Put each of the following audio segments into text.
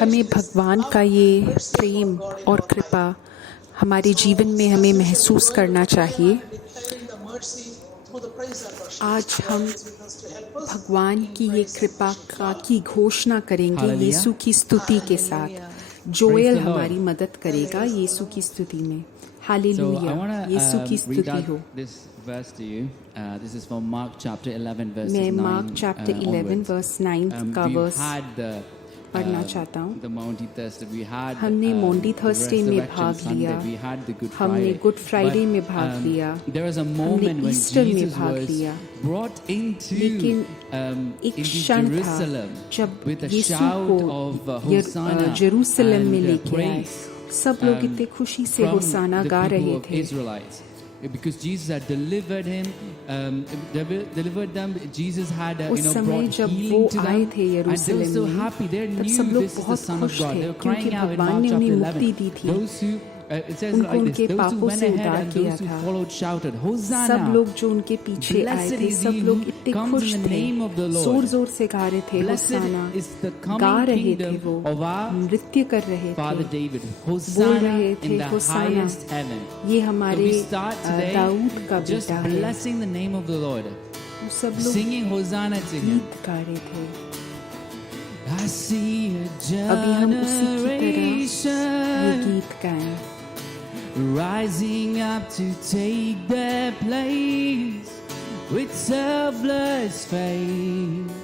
हमें भगवान का ये प्रेम और कृपा हमारे जीवन में हमें महसूस करना चाहिए। आज हम भगवान की ये कृपा की घोषणा करेंगे यीशु की स्तुति के साथ। जोएल हमारी मदद करेगा यीशु की स्तुति में। हालेलुया, यीशु की स्तुति हो। मैं मार्क चैप्टर 11 वर्स 9 का वर्स पढ़ना चाहता हूँ। हमने मॉन्डी थर्सडे में भाग लिया, हमने गुड फ्राइडे में भाग लिया, हमने ईस्टर में भाग लिया, लेकिन एक क्षण था जब यीशु को यरूशलेम में लेके आए। सब लोग इतने खुशी से होसाना गा रहे थे, because Jesus had delivered them. Jesus had उस समय जब वो आए थे यरूशलेम में, तब सब लोग बहुत खुश थे क्योंकि भगवान ने उन्हें मुक्ति दी थी। उनको उनके पापों से उद्धार किया था। सब लोग जो उनके पीछे आए थे, सब लोग इतने खुश थे, जोर जोर से गा रहे थे होसाना, गा रहे थे, वो नृत्य कर रहे थे, बोल रहे थे होसाना, ये हमारे दाऊद का बेटा है। सब लोग गीत गा रहे थे। अभी हम उसी की तरह ये गीत गाएं। Rising up to take their place with selfless faith,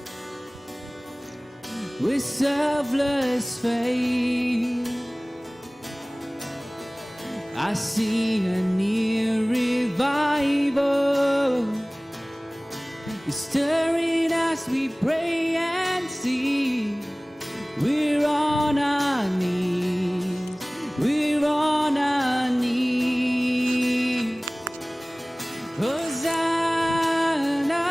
with selfless faith. I see a near revival stirring as we pray and see. We're on our knees, we're on our knees. Hosanna,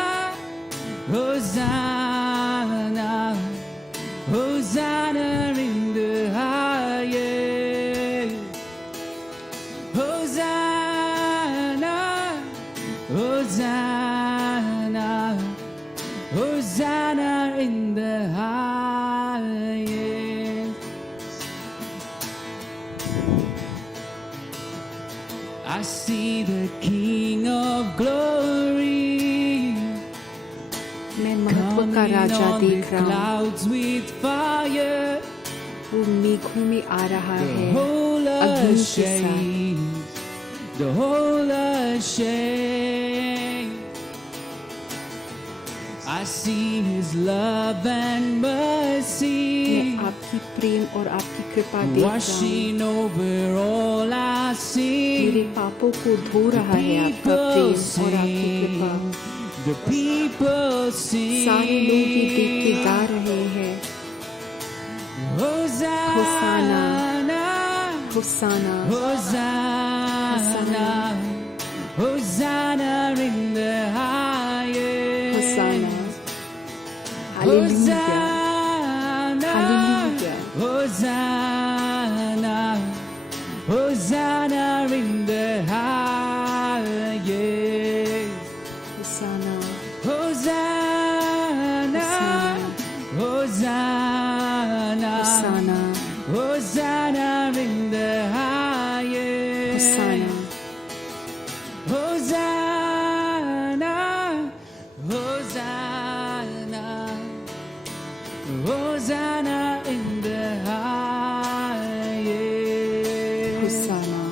Hosanna, Hosanna in the highest. Hosanna, Hosanna, Hosanna in the highest. I see the King of Glory मैं महत्व का राजा देख रहा हूँ। clouds with fire, वो मेघों में आ रहा है, whole अग्नि के साथ। shades, the whole shades. I see His love and mercy मैं आपकी प्रेम और आपकी कृपा देख रहा हूँ। washing over all our sin. मेरे पापों को धो रहा है आपका प्रेम और आपकी कृपा। The people sing. सारे लोग ये देख के गा रहे हैं Hosanna, hosanna, Hosanna, Hosanna in the highest. Hosanna. Hallelujah, hallelujah. Hosanna, Hosanna in the highest. Hosanna, Hosanna, Hosanna, hosanna, Hosanna in the highest. Hosanna, Hosanna, Hosanna, Hosanna in the highest. Hosanna.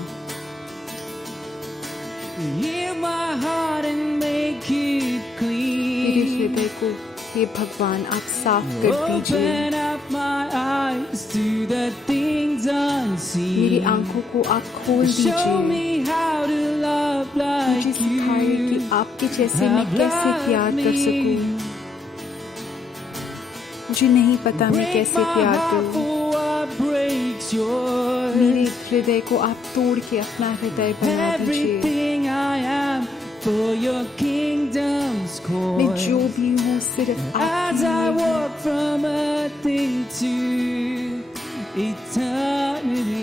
Hear my heart and make it मेरे clean. हृदय को हे भगवान आप साफ कर दीजिए। Open up my eyes to the things unseen. मेरी आंखों को आप खोल Show दीजिए। me how to love मुझे like सिखाए कि you. आपके जैसे मैं कैसे प्यार कर सकूं। मुझे नहीं पता मैं Break कैसे my प्यार heart करूं। for what breaks yours. मेरे हृदय को आप तोड़ के अपना हृदय बना दीजिए। Everything I am for your kingdom's मैं cause. जो भी हूँ सिर्फ As आपके I लिए। walk from earth into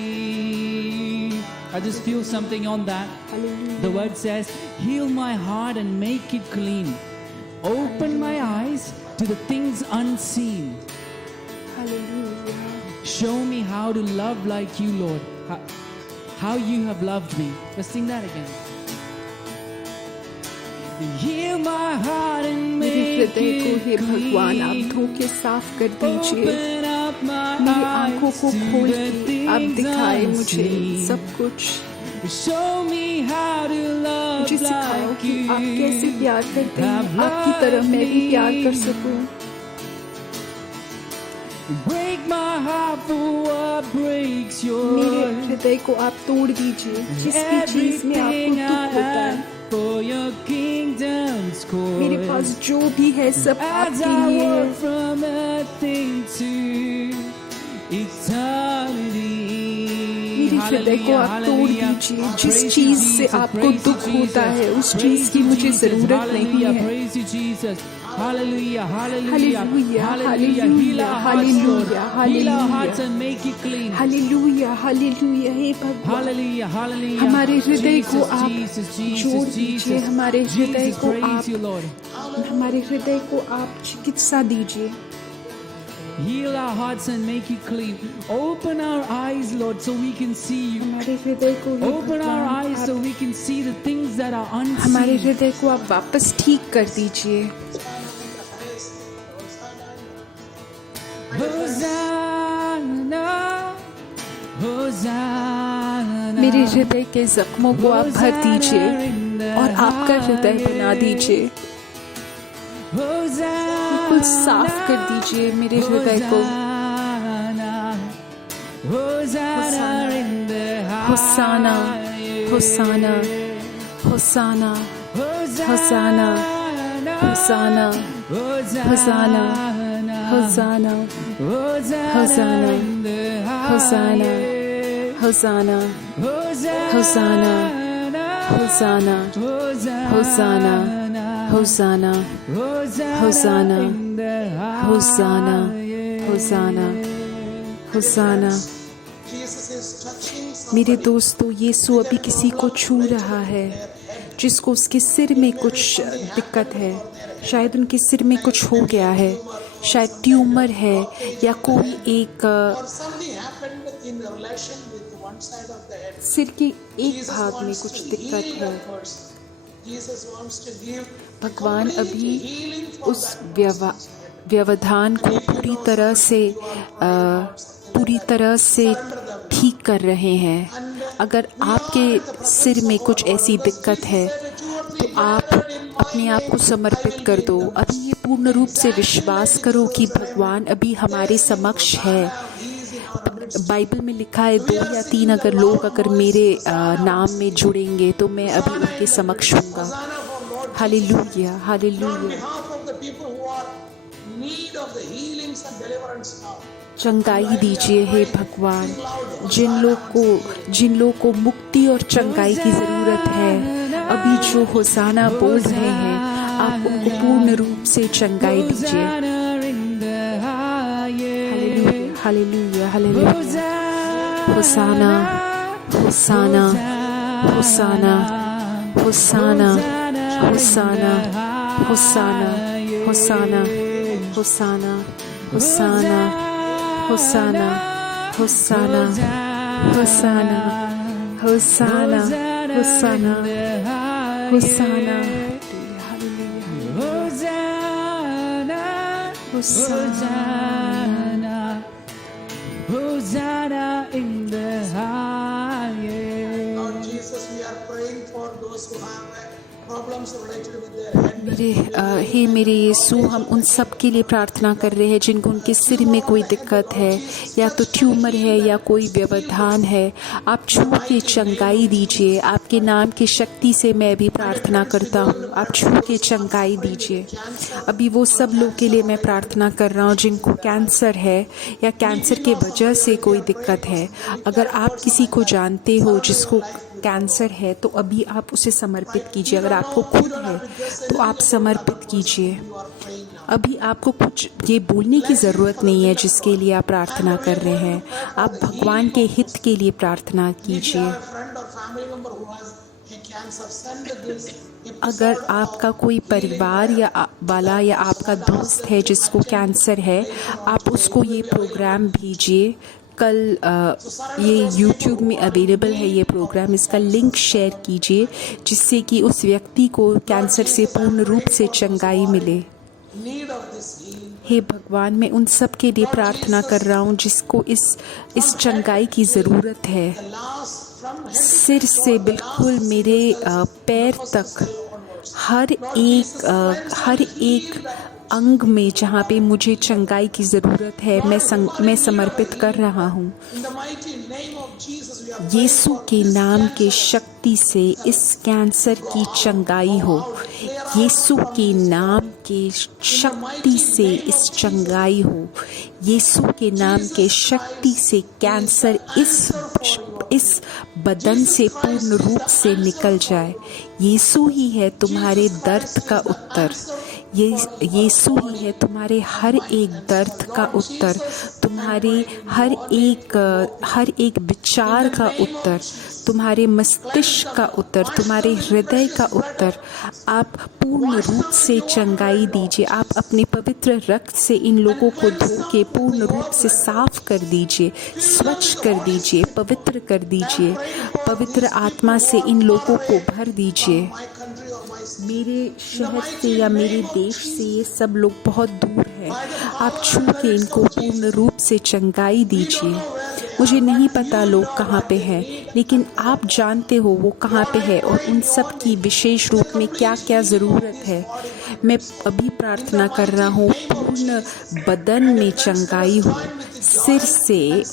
eternity. I just feel something on that. Hallelujah. The word says, heal my heart and make it clean. Open my eyes to the things unseen. Hallelujah. Show me how to love like you, Lord. How you have loved me. Let's sing that again. Heal my heart and मेरे make हृदय को हे it भगवान आप clean. धो के साफ कर दीजिए। Open up my मेरी आंखों eyes को to खोल the के आप things दिखाए मुझे unseen. सब कुछ। Show me how to love मुझे सिखाओ like कि आप कैसे you. प्यार करते हैं, आपकी तरह मैं भी प्यार कर सकूं। Break my heart for what breaks मेरे yours. हृदय को आप तोड़ दीजिए, जिस भी चीज में आपको Everything I दुख होता है। have for your kingdom's मेरे cause. पास जो भी है सब As आपके I लिए है। walk from nothing to eternity. मेरे हृदय को आप तोड़ दीजिए, जिस चीज से आपको दुख होता है उस चीज की मुझे जरूरत नहीं है। Hallelujah, Hallelujah, hallelujah, hallelujah, heal our hearts, Lord. hallelujah, Heal our hearts hallelujah. and make it clean. Hallelujah hallelujah हे भगवान, Hallelujah, hallelujah. हमारे हृदय को Jesus, आप Jesus, Jesus, जोड़ दीजिए, Jesus. हमारे हृदय Jesus, को praise आप you, Lord. हमारे हृदय को आप चिकित्सा दीजिए। Heal our hearts and make it clean. Open our eyes, Lord, so we can see you. हमारे हृदय को हे Open our भगवान, eyes so we can see the things that are हमारे unseen. हृदय को आप वापस ठीक कर दीजिए। Hosanna, Hosanna. मेरे हृदय के जख्मों को आप भर दीजिए और आपका हृदय बना दीजिए। बिल्कुल साफ कर दीजिए मेरे हृदय को। होसाना, hosanna, hosanna, hosanna, hosanna, hosanna, hosanna, hosanna, hosanna, hosanna, hosanna, hosanna, hosanna, hosanna, hosanna, hosanna, hosanna, होसाना। मेरे दोस्तों, यीशु अभी किसी को छू रहा है जिसको उसके सिर में कुछ दिक्कत है। शायद उनके सिर में कुछ हो गया है, शायद ट्यूमर है या कोई एक सिर के एक भाग में कुछ दिक्कत है। भगवान अभी उस व्यवधान को पूरी तरह से ठीक कर रहे हैं। अगर आपके सिर में कुछ ऐसी दिक्कत है तो आप अपने आप को समर्पित कर दो। अभी ये पूर्ण रूप से विश्वास करो कि भगवान अभी हमारे समक्ष है। बाइबल में लिखा है 2 या 3 अगर मेरे नाम में जुड़ेंगे तो मैं अभी उनके समक्ष हूँगा। Hallelujah, hallelujah. चंगाई दीजिए हे भगवान, जिन लोग को मुक्ति और चंगाई की ज़रूरत है, अभी जो होसाना बोल रहे हैं, आप उनको पूर्ण रूप से चंगाई दीजिए। Hallelujah, hallelujah, hallelujah. Hosanna, hosanna, hosanna, hosanna, hosanna, hosanna, hosanna, hosanna, hosanna, hosanna, hosanna, hosanna, hosanna, hosanna, hosanna, Hosanna, Hosanna in the highest. Lord Jesus, we are praying for those who have problems related with their head. मेरे यीशु, हम उन सब के लिए प्रार्थना कर रहे हैं जिनको उनके सिर में कोई दिक्कत है, या तो ट्यूमर है या कोई व्यवधान है। आप छू के चंगाई दीजिए। आपके नाम की शक्ति से मैं भी प्रार्थना करता हूँ, आप छू के चंगाई दीजिए। अभी वो सब लोग के लिए मैं प्रार्थना कर रहा हूँ जिनको कैंसर है या कैंसर के वजह से कोई दिक्कत है। अगर आप किसी को जानते हो जिसको कैंसर है तो अभी आप उसे समर्पित कीजिए। अगर आपको खुद है तो आप समर्पित कीजिए। अभी आपको कुछ ये बोलने की ज़रूरत नहीं है जिसके लिए आप प्रार्थना कर रहे हैं। आप भगवान के हित के लिए प्रार्थना कीजिए। अगर आपका कोई परिवार वाला या आपका दोस्त है जिसको कैंसर है, आप उसको ये प्रोग्राम भेजिए कल ये YouTube में अवेलेबल है ये प्रोग्राम, इसका लिंक शेयर कीजिए जिससे कि उस व्यक्ति को कैंसर से पूर्ण रूप से चंगाई मिले। need of this healing. हे भगवान, मैं उन सब के लिए प्रार्थना कर रहा हूँ जिसको इस चंगाई की ज़रूरत है। The last from head सिर से बिल्कुल मेरे पैर तक हर एक अंग में जहाँ पे मुझे चंगाई की ज़रूरत है मैं समर्पित कर रहा हूँ। in the mighty name of Jesus we are यीशु के नाम के शक्ति से इस कैंसर की चंगाई हो। यीशु के नाम के शक्ति से इस चंगाई हो। यीशु के नाम के शक्ति से कैंसर इस बदन से पूर्ण रूप से निकल जाए। यीशु ही है तुम्हारे दर्द का उत्तर। यीशु ही है तुम्हारे हर एक दर्द का उत्तर, तुम्हारे हर एक विचार का उत्तर, तुम्हारे मस्तिष्क का उत्तर, तुम्हारे हृदय का उत्तर। आप पूर्ण रूप से चंगाई दीजिए। आप अपने पवित्र रक्त से इन लोगों को धो के पूर्ण रूप से साफ कर दीजिए, स्वच्छ कर दीजिए, पवित्र कर दीजिए। पवित्र आत्मा से इन लोगों को भर दीजिए। my country or my city. मेरे शहर से या मेरे देश से ये सब लोग बहुत दूर हैं। आप छू के इनको पूर्ण रूप से चंगाई दीजिए। मुझे नहीं पता लोग कहाँ पे हैं, लेकिन आप जानते हो वो कहाँ पे है और उन सब की विशेष रूप में क्या क्या ज़रूरत है। मैं अभी प्रार्थना कर रहा हूँ पूर्ण बदन में चंगाई हो, सिर से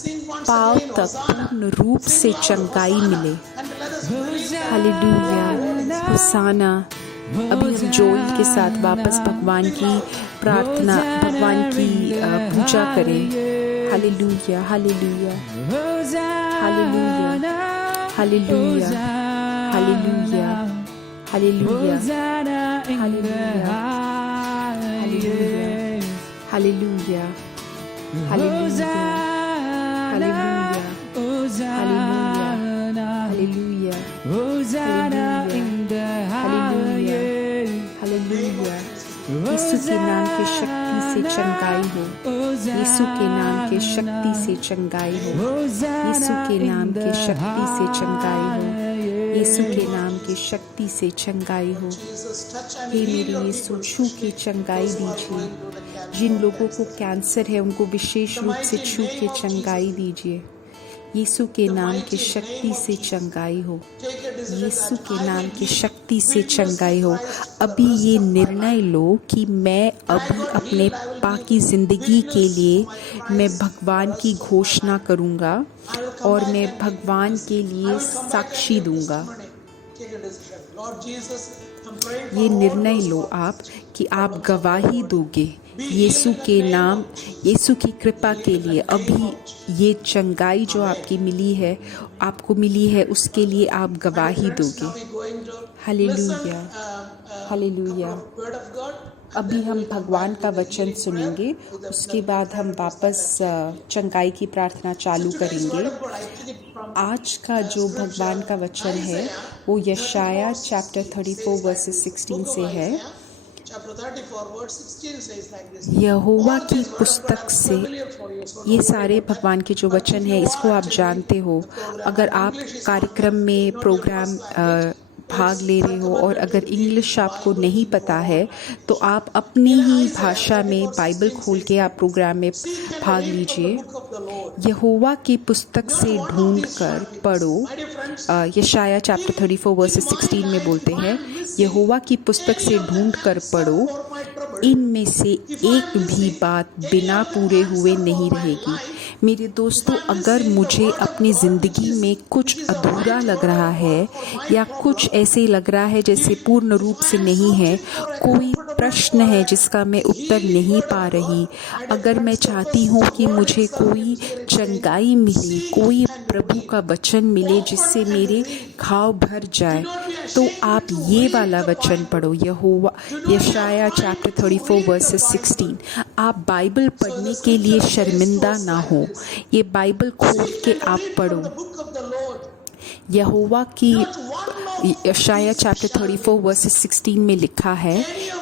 पाँव तक पूर्ण रूप से चंगाई मिले। हालेलुया, होसाना। अभी हम जोएल के साथ वापस भगवान की प्रार्थना, भगवान की पूजा करें। Hallelujah, hallelujah, hallelujah, hallelujah, hallelujah, hallelujah, hallelujah, hallelujah, hallelujah, hallelujah, hallelujah, hallelujah, hallelujah. यीशु के नाम की शक्ति से चंगाई हो। यीशु के नाम की शक्ति से चंगाई हो। यीशु के नाम की शक्ति से चंगाई हो। यीशु के नाम की शक्ति से चंगाई हो। हे मेरे यीशु, छू के चंगाई दीजिए। जिन लोगों को कैंसर है उनको विशेष रूप से छू के चंगाई दीजिए। यीशु के नाम की शक्ति से चंगाई हो। यीशु के नाम की शक्ति से चंगाई हो। अभी ये निर्णय लो कि मैं अभी अपने पाकी ज़िंदगी के लिए मैं भगवान की घोषणा करूँगा और मैं भगवान के लिए साक्षी दूँगा। ये निर्णय लो आप कि आप गवाही दोगे यीशु के नाम, यीशु की कृपा के लिए। अभी ये चंगाई जो आपकी मिली है, आपको मिली है, उसके लिए आप गवाही दोगे। Hallelujah, hallelujah. अभी हम भगवान का वचन सुनेंगे, उसके बाद हम वापस चंगाई की प्रार्थना चालू करेंगे। आज का जो भगवान का वचन है वो यशाया चैप्टर 34 वर्सेस 16 से है। यहोवा की पुस्तक से, ये सारे भगवान के जो वचन है इसको आप जानते हो। अगर आप कार्यक्रम में प्रोग्राम भाग ले रहे हो और अगर इंग्लिश आपको नहीं पता है तो आप अपनी ही भाषा में बाइबल खोल के आप प्रोग्राम में भाग लीजिए। यहोवा की पुस्तक से ढूंढ कर पढ़ो। यशाया चैप्टर 34 वर्सेस 16 में बोलते हैं, यहोवा की पुस्तक से ढूंढ कर पढ़ो, इनमें से एक भी बात बिना पूरे हुए नहीं रहेगी। मेरे दोस्तों, अगर मुझे अपनी ज़िंदगी में कुछ अधूरा लग रहा है या कुछ ऐसे लग रहा है जैसे पूर्ण रूप से नहीं है, कोई प्रश्न है जिसका मैं उत्तर नहीं पा रही, अगर मैं चाहती हूँ कि मुझे कोई चंगाई मिले, कोई प्रभु का वचन मिले जिससे मेरे घाव भर जाए, तो आप ये वाला वचन पढ़ो, यशाया चैप्टर 34 वर्सेस 16। आप बाइबल पढ़ने के लिए शर्मिंदा ना हो, ये बाइबल खोल के आप पढ़ो। यहोवा की यशाया चैप्टर 34 वर्सेस 16 में लिखा है,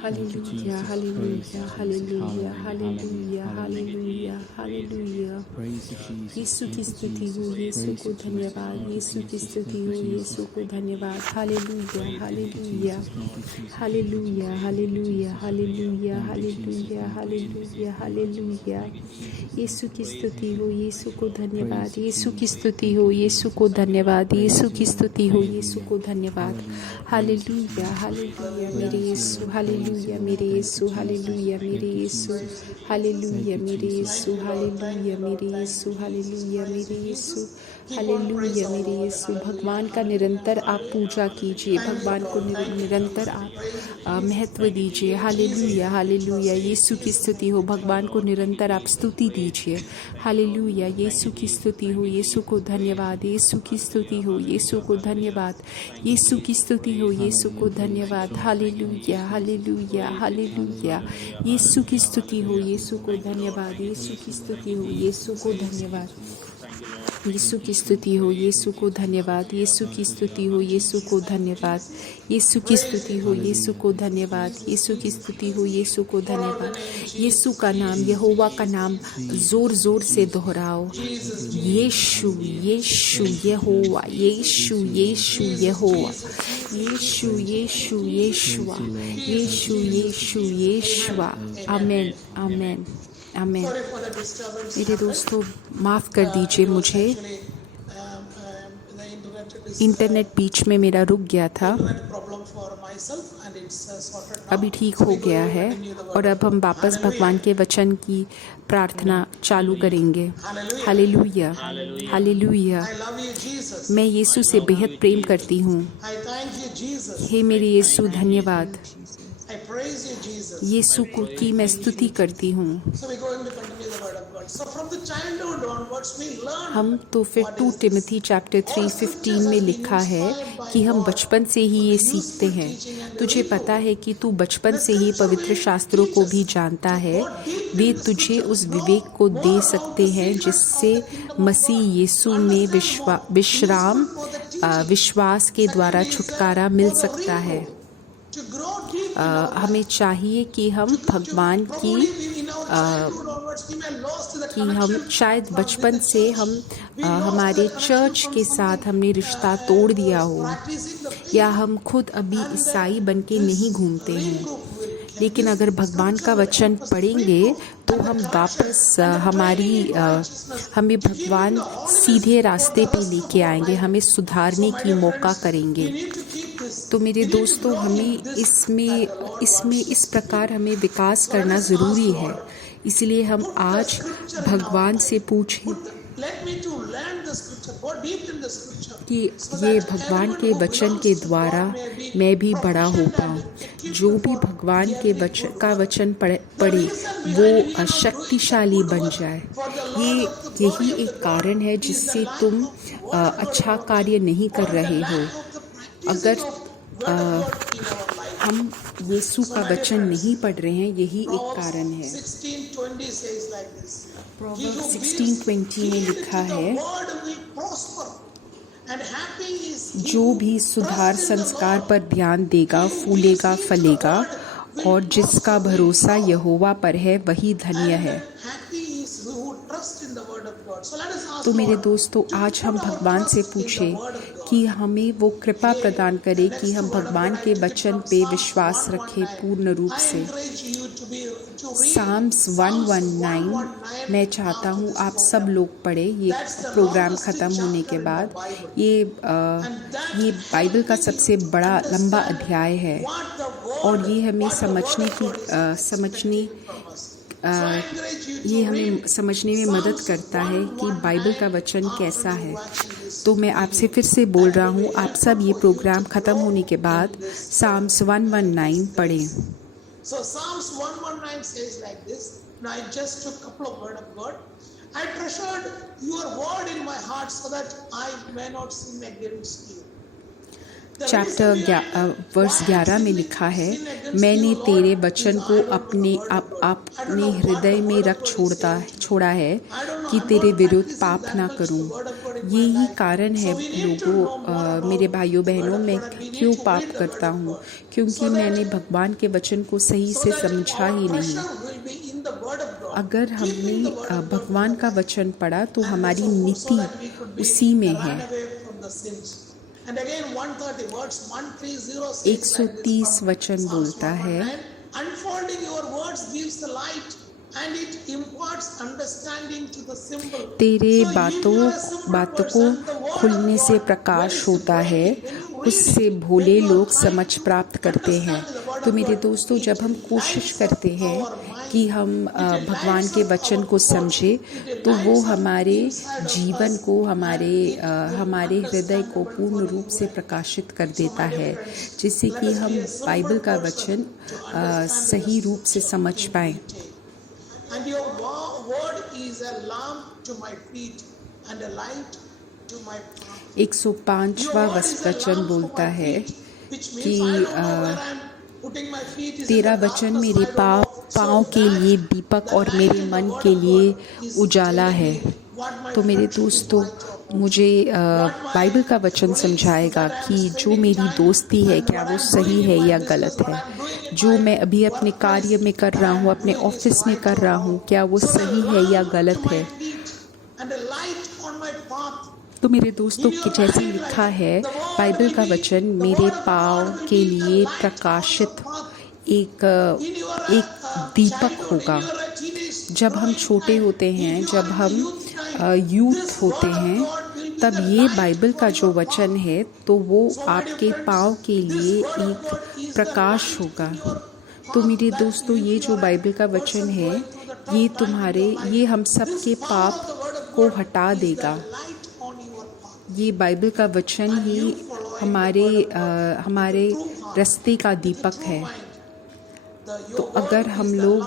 Hallelujah, hallelujah, hallelujah, hallelujah, hallelujah, hallelujah. यीशु की स्तुति हो, यीशु को धन्यवाद, यीशु की स्तुति हो, यीशु को धन्यवाद. Hallelujah, hallelujah, hallelujah, hallelujah, hallelujah, hallelujah, hallelujah, hallelujah. यीशु की स्तुति हो, यीशु को धन्यवाद, यीशु की स्तुति हो, यीशु को धन्यवाद, यीशु की स्तुति हो, यीशु को धन्यवाद. Hallelujah, hallelujah, मेरे यीशु, hallelujah, मेरे यीशु, hallelujah, मेरे यीशु, hallelujah, मेरे यीशु, hallelujah, मेरे यीशु, hallelujah, मेरे यीशु, hallelujah, मेरे यीशु. भगवान का निरंतर आप पूजा कीजिए, भगवान को निरंतर आप महत्व दीजिए. हालेलुया, हालेलुया, यीशु की स्तुति हो. भगवान को निरंतर आप स्तुति दीजिए. हालेलुया, यीशु की स्तुति हो, यीशु को धन्यवाद, यीशु की स्तुति हो, यीशु को धन्यवाद, यीशु की स्तुति हो, यीशु को धन्यवाद. हालेलुया, हालेलुया, हालेलुया, यीशु की स्तुति हो, यीशु को धन्यवाद, यीशु की स्तुति हो, यीशु को धन्यवाद, यीशु की स्तुति हो, यीशु को धन्यवाद, यीशु की स्तुति हो, यीशु को धन्यवाद, यीशु की स्तुति हो, यीशु को धन्यवाद, यीशु की स्तुति हो, यीशु को धन्यवाद. यीशु का नाम, यहोवा का नाम जोर जोर से दोहराओ. यीशु, यीशु, यहोवा, यीशु, यीशु, यहोवा, यीशु, यीशु, यीशुआ, यीशु, यीशु, यीशुआ. आमेन, आमेन, आमेन. मेरे दोस्तों, माफ़ कर दीजिए मुझे, इंटरनेट बीच में मेरा रुक गया था, अभी ठीक हो गया है और अब हम वापस भगवान के वचन की प्रार्थना चालू करेंगे. Hallelujah, hallelujah. मैं यीशु से बेहद प्रेम करती हूँ. हे मेरे यीशु, धन्यवाद. यीशु को की मैं स्तुति करती हूँ. हम तो फिर 2 टिमोथी चैप्टर 3:15 में लिखा है कि हम बचपन से ही ये सीखते हैं. तुझे पता है कि तू बचपन से ही पवित्र शास्त्रों को भी जानता है. वे तुझे उस विवेक को दे सकते हैं जिससे मसीह यीशु में विश्वास के द्वारा छुटकारा मिल सकता है. हमें चाहिए कि हम भगवान कि हम शायद बचपन से हमारे चर्च के साथ हमने रिश्ता तोड़ दिया हो, या हम खुद अभी ईसाई बन के नहीं घूमते हैं. लेकिन अगर भगवान का वचन पढ़ेंगे तो हम वापस हमें भगवान सीधे रास्ते पे लेके आएंगे, हमें सुधारने की मौका करेंगे. तो मेरे दोस्तों, हमें इसमें इस प्रकार हमें विकास करना ज़रूरी है. इसलिए हम आज भगवान से पूछें कि ये भगवान के वचन के द्वारा मैं भी बड़ा हो पाऊँ. जो भी भगवान के वचन पढ़े वो शक्तिशाली बन जाए. यही एक कारण है जिससे तुम अच्छा कार्य नहीं कर रहे हो. अगर हम यीशु का वचन नहीं पढ़ रहे हैं, यही एक कारण है. प्रोवर्ब्स 16:20 में लिखा है, जो भी सुधार संस्कार पर ध्यान देगा फूलेगा फलेगा, और जिसका भरोसा यहोवा पर है वही धन्य है. तो मेरे दोस्तों, आज हम भगवान से पूछें कि हमें वो कृपा प्रदान करे कि हम भगवान के वचन पे विश्वास रखें पूर्ण रूप से. साम्स 119 मैं चाहता हूँ आप सब लोग पढ़े ये प्रोग्राम ख़त्म होने के बाद. ये बाइबल का सबसे बड़ा लंबा अध्याय है और ये हमें समझने में मदद करता है कि बाइबल का वचन कैसा है. तो मैं आपसे फिर से बोल रहा हूँ, आप सब ये प्रोग्राम ख़त्म होने के बाद साम्स 119 पढ़ें. So Psalms 119 says like this. Now I just took a couple of words of God. I treasured your word in my heart so that I may not sin against you. Verse 11 में लिखा है, मैंने तेरे वचन को अपने हृदय में रख छोड़ा है कि तेरे विरुद्ध पाप ना करूं. यही कारण है लोगों, मेरे भाइयों बहनों, मैं क्यों पाप करता हूँ, क्योंकि मैंने भगवान के वचन को सही से समझा ही नहीं। अगर हमने भगवान का वचन पढ़ा तो हमारी नीति उसी में है। 130 वचन बोलता है, तेरे बातों को खुलने से प्रकाश होता है, उससे भोले लोग समझ प्राप्त करते हैं। तो मेरे दोस्तों, जब हम कोशिश करते हैं कि हम भगवान के वचन को समझें, तो वो हमारे जीवन को, हमारे हृदय को पूर्ण रूप से प्रकाशित कर देता है, जिससे कि हम बाइबल का वचन सही रूप से समझ पाएं। 105वां वचन बोलता है कि तेरा वचन मेरे पाँव के लिए दीपक और मेरे मन के लिए उजाला है। तो मेरे दोस्तों, मुझे बाइबल का वचन समझाएगा कि जो मेरी दोस्ती है, क्या वो सही है या गलत है। जो मैं अभी अपने कार्य में कर रहा हूँ, अपने ऑफिस में कर रहा हूँ, क्या वो सही है या गलत है। तो मेरे दोस्तों, जैसे लिखा है, बाइबल का वचन मेरे पाँव के लिए प्रकाशित एक दीपक होगा। जब हम छोटे होते हैं, जब हम यूथ होते हैं, तब ये बाइबल का जो वचन है, तो वो आपके पाँव के लिए एक प्रकाश होगा। तो मेरे दोस्तों, ये जो बाइबल का वचन है, ये हम सब के पाप को हटा देगा। ये बाइबल का वचन ही हमारे रास्ते का दीपक है। तो अगर हम लोग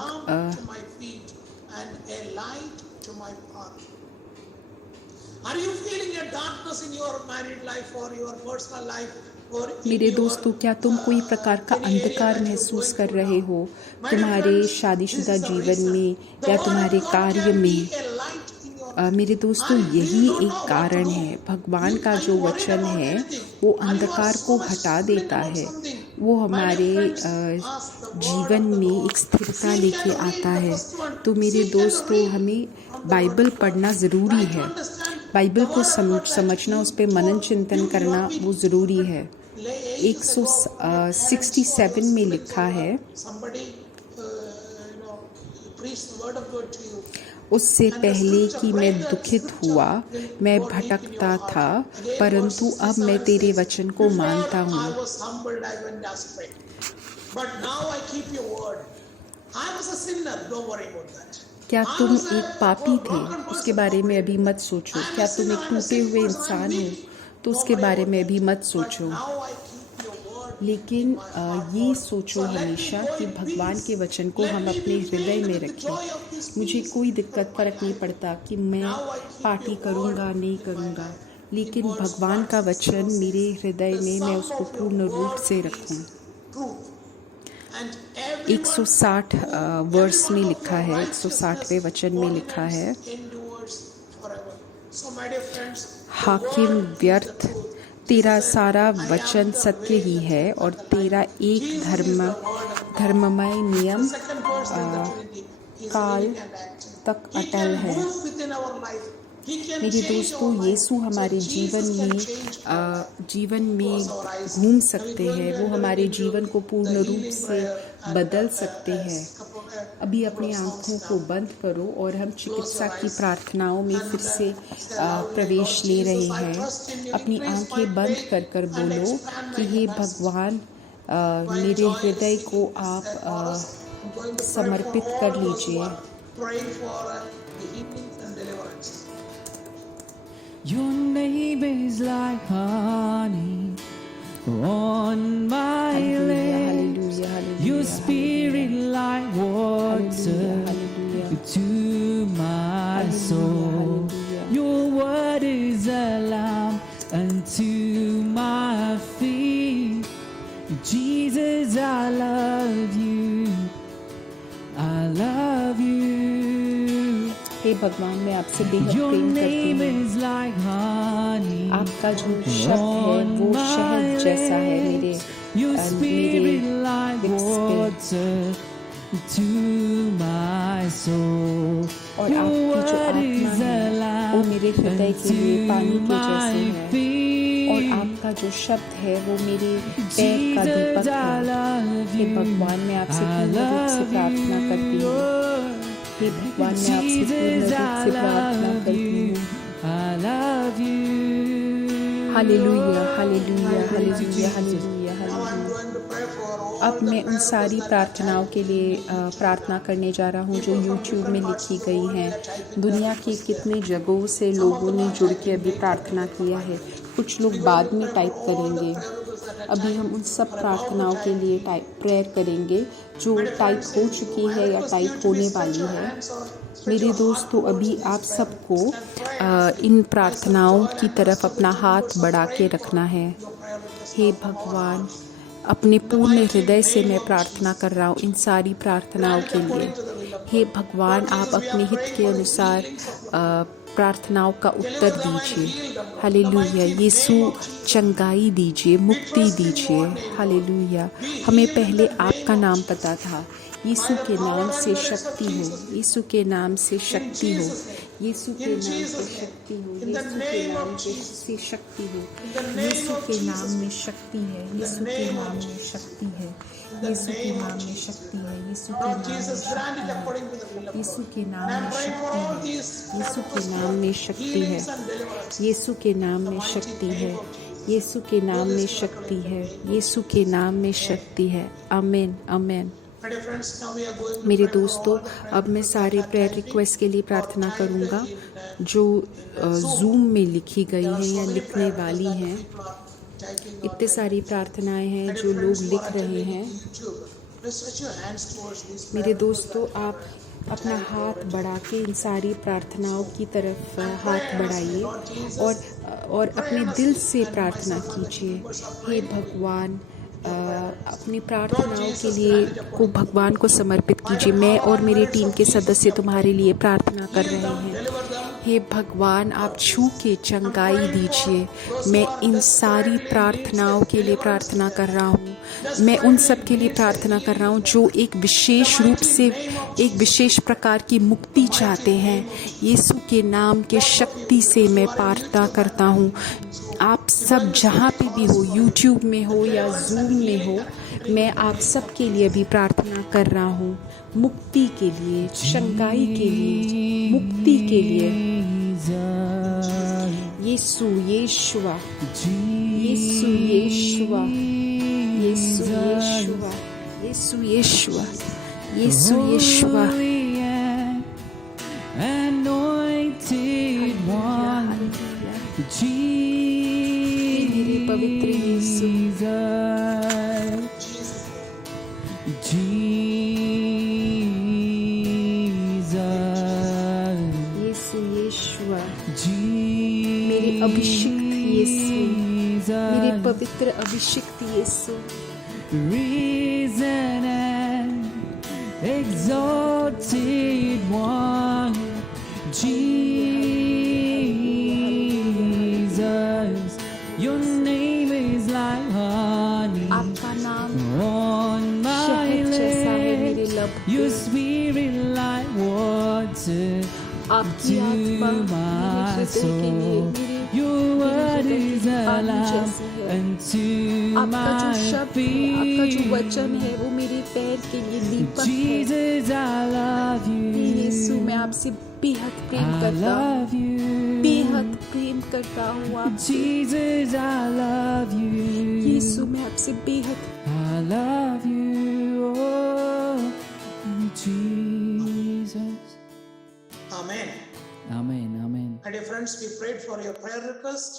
मेरे दोस्तों, क्या तुम कोई प्रकार का अंधकार महसूस कर रहे हो तुम्हारे शादीशुदा जीवन में या तुम्हारे कार्य में? मेरे दोस्तों, यही एक कारण है। भगवान का जो वचन है, वो अंधकार को हटा देता है। वो हमारे जीवन में एक स्थिरता लेके आता है। तो मेरे दोस्तों, हमें बाइबल पढ़ना ज़रूरी है। बाइबल को समझना, उस पर मनन चिंतन करना वो ज़रूरी है। 167 में लिखा है, उससे पहले कि मैं दुखित हुआ, मैं भटकता था, परंतु अब मैं तेरे वचन को मानता हूँ। क्या तुम एक पापी थे? उसके बारे में अभी मत सोचो। क्या तुम एक टूटे हुए इंसान हो? तो उसके बारे में भी मत सोचो। लेकिन ये सोचो हमेशा कि भगवान के वचन को हम अपने हृदय में रखें। मुझे कोई फर्क नहीं पड़ता कि मैं पार्टी करूँगा नहीं करूँगा, लेकिन भगवान का वचन मेरे हृदय में, मैं उसको पूर्ण रूप से रखूँ। 160 वर्स में लिखा है, 160वें वचन में लिखा है, हाकिम व्यर्थ, तेरा सारा वचन सत्य ही है और तेरा एक धर्ममय नियम काल तक अटल है। मेरे दोस्तों, यीशु हमारे जीवन में घूम सकते हैं। वो हमारे जीवन को पूर्ण रूप से बदल सकते हैं। अभी अपनी आँखों को बंद करो और हम चिकित्सा की प्रार्थनाओं में फिर से प्रवेश ले रहे हैं। अपनी आँखें बंद कर बोलो कि हे भगवान, मेरे हृदय को आप समर्पित कर लीजिए। Your name is like honey on my lips. Your spirit like water to my soul. Your word is a lamp unto my feet. Jesus, I love you. I love you. हे भगवान मैं आपसे बेहद प्रेम करती हूँ। आपका जो शब्द है वो शहद जैसा है मेरे लिप्स पे, और आपकी जो आत्मा है वो मेरे हृदय के लिए पानी के जैसे है, और आपका जो शब्द है वो मेरे पैर का दीपक है। हे भगवान मैं आपसे पूर्ण रूप से प्रार्थना करती हूँ। हे भगवान मैं आपसे पूर्ण रूप से प्रार्थना करती हूँ। Hallelujah hallelujah hallelujah hallelujah hallelujah. अब मैं उन सारी प्रार्थनाओं के लिए प्रार्थना करने जा रहा हूँ जो YouTube में लिखी गई हैं। दुनिया की कितने जगहों से लोगों ने जुड़ के अभी प्रार्थना किया है। कुछ लोग बाद में टाइप करेंगे। अभी हम उन सब प्रार्थनाओं के लिए प्रेयर करेंगे जो टाइप हो चुकी है या टाइप होने वाली है। मेरे दोस्तों, अभी आप सबको इन प्रार्थनाओं की तरफ अपना हाथ बढ़ा के रखना है। हे भगवान, अपने पूर्ण हृदय से मैं प्रार्थना कर रहा हूँ इन सारी प्रार्थनाओं के लिए। हे भगवान, आप अपने हित के अनुसार प्रार्थनाओं का उत्तर दीजिए। हालेलुया। यीशु चंगाई दीजिए, मुक्ति दीजिए। हालेलुया। हमें पहले आपका नाम पता था। यीशु के नाम से शक्ति हो, यीशु के नाम से शक्ति हो, यीशु के नाम से शक्ति हो, यीशु के नाम से शक्ति हो। यीशु के नाम में शक्ति है, यीशु के नाम में शक्ति है, यीशु के नाम में शक्ति है, यीशु के नाम में शक्ति है, यीशु के नाम में शक्ति है, यीशु के नाम में शक्ति है, यीशु के नाम में शक्ति है, यीशु के नाम में शक्ति है। आमीन आमीन। मेरे दोस्तों, अब मैं सारे प्रेयर रिक्वेस्ट के लिए प्रार्थना करूंगा जो जूम में लिखी गई हैं या लिखने वाली हैं। इतने सारी प्रार्थनाएं हैं जो लोग लिख रहे हैं। मेरे दोस्तों, आप अपना हाथ बढ़ा के इन सारी प्रार्थनाओं की तरफ हाथ बढ़ाइए और अपने दिल से प्रार्थना कीजिए। हे भगवान, अपनी प्रार्थनाओं के लिए को भगवान को समर्पित कीजिए। मैं और मेरी टीम के सदस्य तुम्हारे लिए प्रार्थना कर रहे हैं। हे भगवान, आप छू के चंगाई दीजिए। मैं इन सारी प्रार्थनाओं के लिए प्रार्थना कर रहा हूँ। मैं उन सब के लिए प्रार्थना कर रहा हूँ जो एक विशेष रूप से एक विशेष प्रकार की मुक्ति चाहते हैं। यीशु के नाम के शक्ति से मैं प्रार्थना करता हूँ। आप सब जहाँ पे भी हो, YouTube में हो या Zoom में हो, मैं आप सब के लिए भी प्रार्थना कर रहा हूँ। मुक्ति के लिए, चंगाई के लिए, मुक्ति के लिए। यीशु यीशुआ, यीशु यीशुआ, यीशु यीशुआ, यीशु यीशुआ, यीशु यीशुआ। Anointed one, मेरे पवित्र यीशु, यीशु यीशुआ, मेरे अभिषिक्त यीशु, मेरे पवित्र अभिषिक्त यीशु। Risen and exalted one, Jesus, your name is like honey. आपका नाम on my lips, your spirit like water. आपकी आत्मा मेरे हृदय के लिए, your word is a lamp unto my feet. आपका जो वचन है वो मेरे पैर के लिए दीपक है। Jesus, I love you. यीशु, मैं आपसे बेहद प्रेम करता हूँ, बेहद प्रेम करता हूँ आपसे। Jesus, I love you. यीशु, मैं आपसे बेहद I love you, oh Jesus. Amen. Amen, amen. And dear friends, we prayed for your prayer request,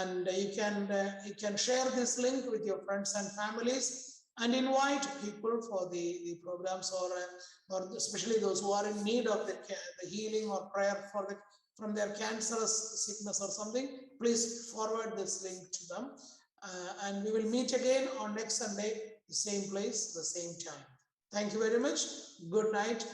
and you can share this link with your friends and families, and invite people for the programs, or especially those who are in need of the healing or prayer from their cancerous sickness or something. Please forward this link to them, and we will meet again on next Sunday, the same place, the same time. Thank you very much. Good night.